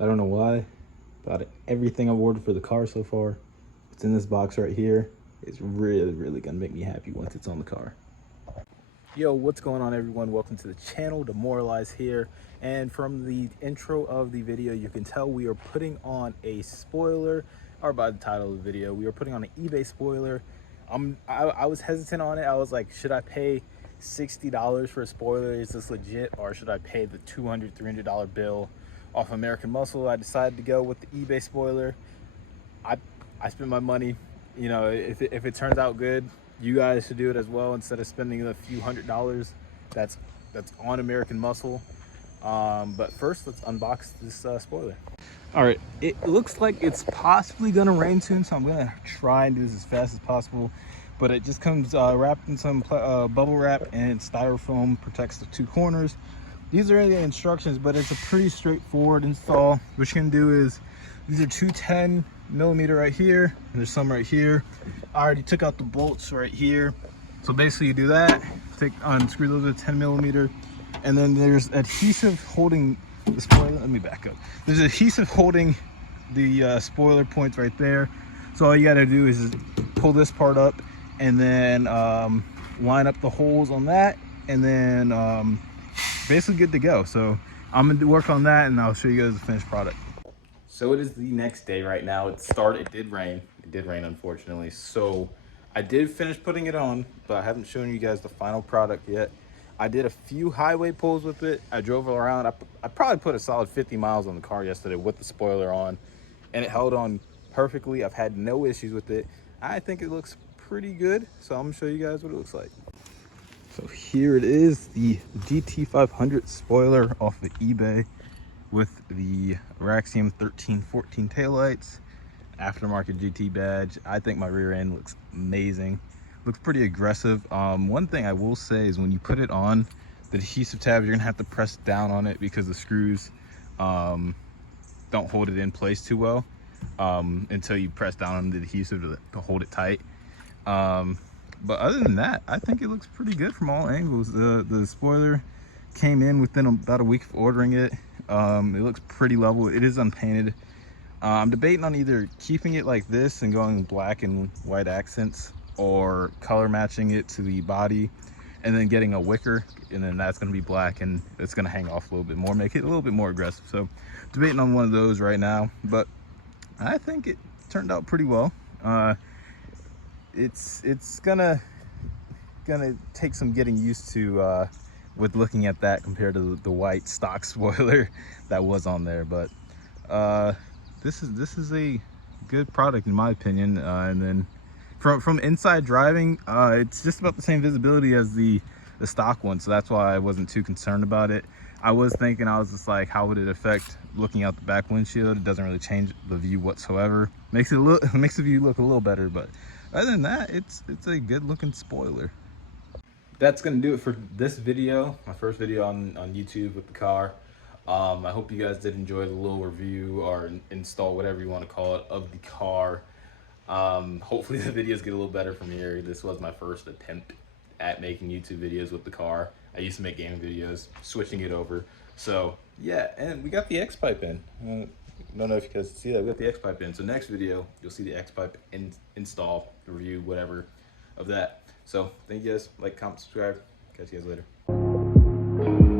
I don't know why. About everything I've ordered for the car so far, it's in this box right here. It's really gonna make me happy once it's on the car. Yo, what's going on, everyone? Welcome to the channel. Demoralize here, and from the intro of the video you can tell we are putting on a spoiler, or by the title of the video we are putting on an eBay spoiler. I was hesitant on it. I was like, should I pay $60 for a spoiler? Is this legit? Or should I pay the $200-300 bill off American Muscle? I decided to go with the eBay spoiler. I spent my money. You know, if it turns out good, you guys should do it as well. Instead of spending a few $100 that's on American Muscle. But first, let's unbox this spoiler. All right, it looks like it's possibly gonna rain soon, so I'm gonna try and do this as fast as possible. But it just comes wrapped in some bubble wrap, and styrofoam protects the two corners. These are the instructions, but it's a pretty straightforward install. What you can do is, these are two 10mm right here, and there's some right here. I already took out the bolts right here. So basically you do that, unscrew those with 10mm, and then there's adhesive holding the spoiler. Let me back up. There's adhesive holding the spoiler points right there. So all you gotta do is pull this part up, and then line up the holes on that, and then basically good to go. So I'm gonna work on that, and I'll show you guys the finished product. So it is the next day right now. It did rain. It did rain, unfortunately. So I did finish putting it on, but I haven't shown you guys the final product yet. I did a few highway pulls with it. I drove around. I probably put a solid 50 miles on the car yesterday with the spoiler on, and it held on perfectly. I've had no issues with it. I think it looks pretty good. So I'm gonna show you guys what it looks like. So here it is, the GT500 spoiler off of eBay, with the Raxium 1314 taillights, aftermarket GT badge. I think my rear end looks amazing. Looks pretty aggressive. One thing I will say is when you put it on, the adhesive tab, you're gonna have to press down on it because the screws don't hold it in place too well until you press down on the adhesive to hold it tight. But other than that, I think it looks pretty good from all angles. The spoiler came in within about a week of ordering it. It looks pretty level. It is unpainted. I'm debating on either keeping it like this and going black and white accents, or color matching it to the body and then getting a wicker, and then that's going to be black and it's going to hang off a little bit more, make it a little bit more aggressive. So debating on one of those right now, but I think it turned out pretty well. It's gonna take some getting used to with looking at that compared to the white stock spoiler that was on there. But this is a good product in my opinion. And then from inside driving, it's just about the same visibility as the stock one, so that's why I wasn't too concerned about it. I was just like, how would it affect looking out the back windshield? It doesn't really change the view whatsoever. Makes the view look a little better, but other than that, it's a good looking spoiler. That's gonna do it for this video, my first video on YouTube with the car. I hope you guys did enjoy the little review or install, whatever you want to call it, of the car. Hopefully the videos get a little better from here. This was my first attempt at making YouTube videos with the car. I used to make gaming videos, switching it over. So yeah, and we got the X-Pipe in. I don't know if you guys see that. We got the X-Pipe in. So next video, you'll see the X-Pipe install, review, whatever of that. So thank you guys. Like, comment, subscribe. Catch you guys later.